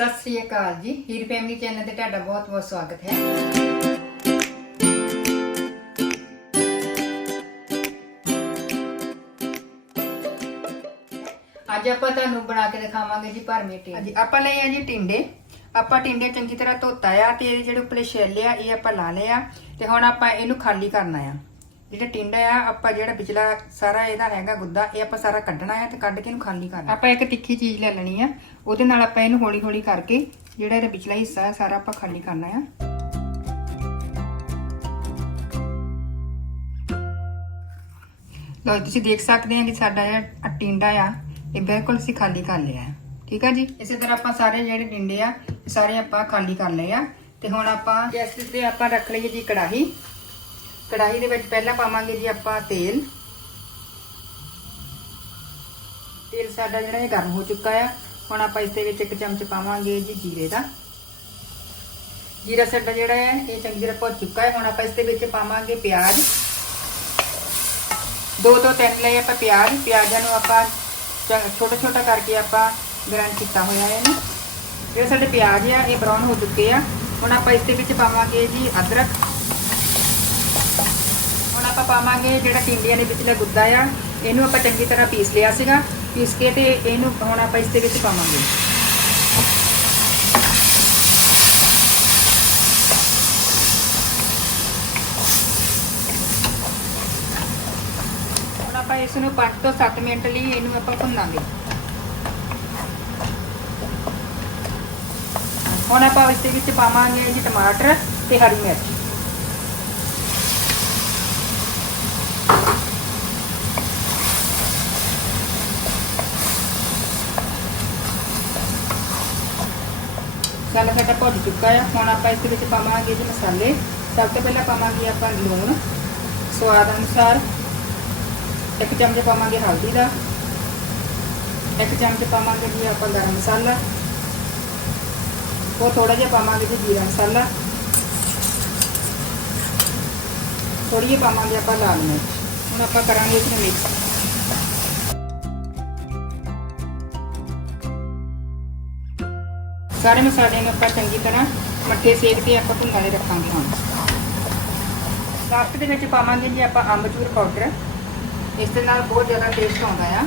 सत श्री अकाल जी। हीर family channel ते तुहाडा बहुत बहुत स्वागत है। ਅੱਜ ਆਪਾਂ ਤੁਹਾਨੂੰ ਬਣਾ ਕੇ ਦਿਖਾਵਾਂਗੇ ਜੀ ਭਰਵੇਂ ਟਿੰਡੇ। ਹਾਂਜੀ ਆਪਾਂ ਲਏ ਆ ਜੀ ਟਿੰਡੇ। ਆਪਾਂ ਟਿੰਡੇ ਚੰਗੀ ਤਰ੍ਹਾਂ ਧੋਤਾ ਆ ਤੇ ਇਹਦੇ ਜਿਹੜੇ ਉੱਪਰਲੇ ਛਿੱਲੇ ਆ ਇਹ ਆਪਾਂ ਲਾ ਲਏ ਆ ਤੇ ਹੁਣ ਆਪਾਂ ਇਹਨੂੰ ਖਾਲੀ ਕਰਨਾ ਆ। ਜਿਹੜਾ ਟਿੰਡਾ ਆ ਆਪਾਂ ਜਿਹੜਾ ਪਿਛਲਾ ਸਾਰਾ ਇਹਦਾ ਹੈਗਾ ਗੁੱਦਾ ਇਹ ਆਪਾਂ ਸਾਰਾ ਕੱਢਣਾ ਆ ਤੇ ਕੱਢ ਕੇ ਇਹਨੂੰ ਖਾਲੀ ਕਰਨਾ। ਆਪਾਂ ਇੱਕ ਤਿੱਖੀ ਚੀਜ਼ ਲੈ ਲੈਣੀ ਆ, ਉਹਦੇ ਨਾਲ ਆਪਾਂ ਇਹਨੂੰ ਹੌਲੀ ਹੌਲੀ ਕਰਕੇ ਜਿਹੜਾ ਇਹਦਾ ਪਿਛਲਾ ਹਿੱਸਾ ਸਾਰਾ ਆਪਾਂ ਖਾਲੀ ਕਰਨਾ ਆ। ਲਓ ਤੁਸੀਂ ਦੇਖ ਸਕਦੇ ਆ ਕਿ ਸਾਡਾ ਜਿਹੜਾ ਟਿੰਡਾ ਆ ਇਹ ਬਿਲਕੁਲ ਅਸੀਂ ਖਾਲੀ ਕਰ ਲਿਆ ਹੈ। ਠੀਕ ਆ ਜੀ। ਇਸੇ ਤਰ੍ਹਾਂ ਆਪਾਂ ਸਾਰੇ ਜਿਹੜੇ ਟਿੰਡੇ ਆ ਸਾਰੇ ਆਪਾਂ ਖਾਲੀ ਕਰ ਲਏ ਆ ਤੇ ਹੁਣ ਆਪਾਂ ਗੈਸ ਤੇ ਆਪਾਂ ਰੱਖ ਲਈਏ ਜੀ ਕੜਾਹੀ। ਕੜਾਹੀ ਦੇ ਵਿੱਚ ਪਹਿਲਾਂ ਪਾਵਾਂਗੇ ਜੀ ਆਪਾਂ ਤੇਲ। ਤੇਲ ਸਾਡਾ ਜਿਹੜਾ ਇਹ ਗਰਮ ਹੋ ਚੁੱਕਾ ਆ। ਹੁਣ ਆਪਾਂ ਇਸ ਦੇ ਵਿੱਚ 1 ਚਮਚ ਪਾਵਾਂਗੇ ਜੀ ਜੀਰੇ ਦਾ। ਜੀਰਾ ਸਾਡਾ ਜਿਹੜਾ ਹੈ ਇਹ ਚੰਗੀ ਤਰ੍ਹਾਂ ਭੁੱਜ ਚੁੱਕਾ ਹੈ। ਹੁਣ ਆਪਾਂ ਇਸ ਦੇ ਵਿੱਚ ਪਾਵਾਂਗੇ ਪਿਆਜ਼। 2 ਤੋਂ 3 ਲਏ ਆਪਾਂ ਪਿਆਜ਼। ਪਿਆਜ਼ਾਂ ਨੂੰ ਆਪਾਂ ਛੋਟਾ ਛੋਟਾ ਕਰਕੇ ਆਪਾਂ ਗ੍ਰਾਈਂਡ ਕੀਤਾ ਹੋਇਆ ਹੈ ਇਹਨੂੰ। ਜਿਹੜੇ ਸਾਡੇ ਪਿਆਜ਼ ਆ ਇਹ ਬਰਾਊਨ ਹੋ ਚੁੱਕੇ ਆ। ਹੁਣ ਆਪਾਂ ਇਸ ਦੇ ਵਿੱਚ ਪਾਵਾਂਗੇ ਜੀ ਅਦਰਕ। ਹੁਣ ਆਪਾਂ ਪਾਵਾਂਗੇ ਜਿਹੜਾ ਟਿੰਡਿਆਂ ਦੇ ਵਿਚਲਾ ਗੁੱਦਾ ਆ ਇਹਨੂੰ ਆਪਾਂ ਚੰਗੀ ਤਰ੍ਹਾਂ ਪੀਸ ਲਿਆ ਸੀਗਾ। ਪੀਸ ਕੇ ਤੇ ਇਹਨੂੰ ਹੁਣ ਆਪਾਂ ਇਸ ਦੇ ਵਿੱਚ ਪਾਵਾਂਗੇ। ਹੁਣ ਆਪਾਂ ਇਸ ਨੂੰ 5 ਤੋਂ 7 ਮਿੰਟ ਲਈ ਇਹਨੂੰ ਆਪਾਂ ਭੁੰਨਾਂਗੇ। ਹੁਣ ਆਪਾਂ ਇਸ ਦੇ ਵਿੱਚ ਪਾਵਾਂਗੇ ਜੀ ਟਮਾਟਰ ਤੇ ਹਰੀ ਮਿਰਚ। ਮਸਾਲਾ ਸਾਡਾ ਭੁੱਜ ਚੁੱਕਾ ਹੈ। ਹੁਣ ਆਪਾਂ ਇਸ ਦੇ ਵਿੱਚ ਪਾਵਾਂਗੇ ਜੀ ਮਸਾਲੇ। ਸਭ ਤੋਂ ਪਹਿਲਾਂ ਪਾਵਾਂਗੇ ਆਪਾਂ ਲੂਣ ਸਵਾਦ ਅਨੁਸਾਰ। 1 ਚਮਚ ਪਾਵਾਂਗੇ ਹਲਦੀ ਦਾ। 1 ਚਮਚ ਪਾਵਾਂਗੇ ਜੀ ਆਪਾਂ ਗਰਮ ਮਸਾਲਾ। ਉਹ ਥੋੜਾ ਜਿਹਾ ਪਾਵਾਂਗੇ ਜੀ ਜੀਰਾ ਮਸਾਲਾ। ਥੋੜੀ ਜਿਹੀ ਪਾਵਾਂਗੇ ਆਪਾਂ ਲਾਲ ਮਿਰਚ। ਹੁਣ ਆਪਾਂ ਕਰਾਂਗੇ ਇਸ ਨੂੰ ਮਿਕਸ। ਸਾਰੇ ਮਸਾਲੇ ਨੂੰ ਆਪਾਂ ਚੰਗੀ ਤਰ੍ਹਾਂ ਮੱਠੇ ਸੇਕ ਤੇ ਆਪਾਂ ਭੁੰਨਣੇ ਰੱਖਾਂਗੇ। ਹੁਣ ਲਾਸਟ ਦੇ ਵਿੱਚ ਪਾਵਾਂਗੇ ਜੀ ਆਪਾਂ ਅੰਬਚੂਰ ਪਾਊਡਰ। ਇਸ ਦੇ ਨਾਲ ਬਹੁਤ ਜ਼ਿਆਦਾ ਟੇਸਟ ਆਉਂਦਾ ਆ।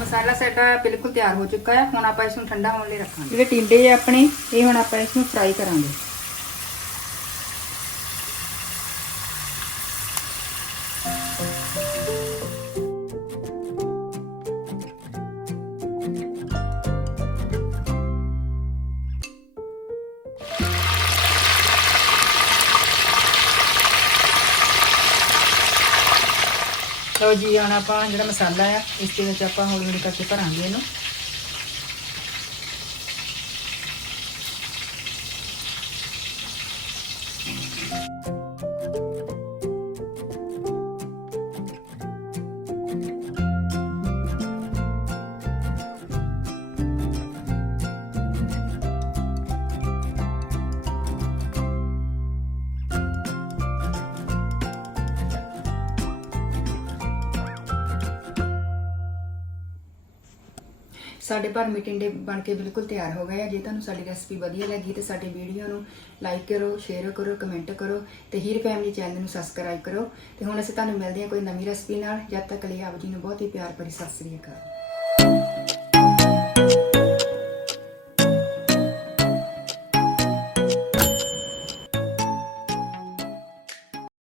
ਮਸਾਲਾ ਸਾਡਾ ਬਿਲਕੁਲ ਤਿਆਰ ਹੋ ਚੁੱਕਾ ਹੈ। ਹੁਣ ਆਪਾਂ ਇਸ ਨੂੰ ਠੰਡਾ ਹੋਣ ਲਈ ਰੱਖਾਂਗੇ। ਜਿਹੜੇ ਟਿੰਡੇ ਆ ਆਪਣੇ ਇਹ ਹੁਣ ਆਪਾਂ ਇਸ ਨੂੰ ਫਰਾਈ ਕਰਾਂਗੇ। ਲਓ ਜੀ ਹੁਣ ਆਪਾਂ ਜਿਹੜਾ ਮਸਾਲਾ ਆ ਇਸ ਦੇ ਵਿੱਚ ਆਪਾਂ ਹੌਲੀ ਹੌਲੀ ਕਰਕੇ ਭਰਾਂਗੇ ਇਹਨੂੰ। ਸਾਡੇ ਭਰਵੇਂ ਟਿੰਡੇ ਬਣ ਕੇ ਬਿਲਕੁਲ ਤਿਆਰ ਹੋ ਗਏ ਆ। ਜੇ ਤੁਹਾਨੂੰ ਸਾਡੀ ਰੈਸਪੀ ਵਧੀਆ ਲੱਗੀ ਤੇ ਸਾਡੀ ਵੀਡੀਓ ਨੂੰ ਲਾਈਕ ਕਰੋ, ਸ਼ੇਅਰ ਕਰੋ, ਕਮੈਂਟ ਕਰੋ ਤੇ ਹੀਰ ਫੈਮਿਲੀ ਚੈਨਲ ਨੂੰ ਸਬਸਕ੍ਰਾਈਬ ਕਰੋ। ਤੇ ਹੁਣ ਅਸੀਂ ਤੁਹਾਨੂੰ ਮਿਲਦੇ ਹਾਂ ਕੋਈ ਨਵੀਂ ਰੈਸਪੀ ਨਾਲ। ਜਦ ਤੱਕ ਲਈ ਆਪ ਜੀ ਨੂੰ ਬਹੁਤ ਹੀ ਪਿਆਰ ਭਰੀ ਸਤਿ ਸ੍ਰੀ ਅਕਾਲ।